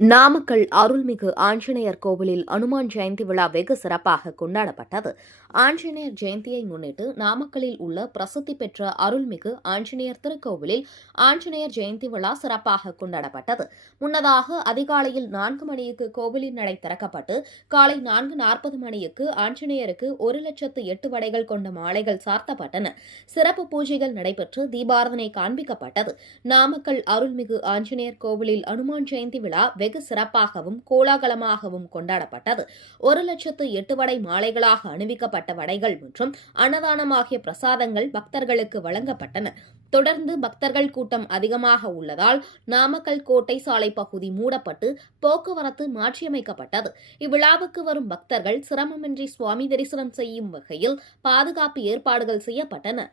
நாமக்கல் அருள்மிகு ஆஞ்சநேயர் கோவிலில் அனுமான் ஜெயந்தி விழா வெகு சிறப்பாக கொண்டாடப்பட்டது. ஆஞ்சநேயர் ஜெயந்தியை முன்னிட்டு நாமக்கல்லில் உள்ள பிரசித்தி பெற்ற அருள்மிகு ஆஞ்சநேயர் திருக்கோவிலில் ஆஞ்சநேயர் ஜெயந்தி விழா சிறப்பாக கொண்டாடப்பட்டது. முன்னதாக அதிகாலையில் 4 மணிக்கு கோவிலின் நடை திறக்கப்பட்டு காலை 4:40 மணிக்கு ஆஞ்சநேயருக்கு 1,08,000 வடைகள் கொண்ட மாலைகள் சார்த்தப்பட்டன. சிறப்பு பூஜைகள் நடைபெற்று தீபாராதனை காண்பிக்கப்பட்டது. நாமக்கல் அருள்மிகு ஆஞ்சநேயர் கோவிலில் அனுமான் ஜெயந்தி விழா வெகு சிறப்பாகவும் கோலாகலமாகவும் கொண்டாடப்பட்டது. 1,08,000 வடை மாலைகளாக அணிவிக்கப்பட்ட வடைகள் மற்றும் அன்னதானம் ஆகிய பிரசாதங்கள் பக்தர்களுக்கு வழங்கப்பட்டன. தொடர்ந்து பக்தர்கள் கூட்டம் அதிகமாக உள்ளதால் நாமக்கல் கோட்டை சாலை பகுதி மூடப்பட்டு போக்குவரத்து மாற்றியமைக்கப்பட்டது. இவ்விழாவுக்கு வரும் பக்தர்கள் சிரமமின்றி சுவாமி தரிசனம் செய்யும் வகையில் பாதுகாப்பு ஏற்பாடுகள் செய்யப்பட்டன.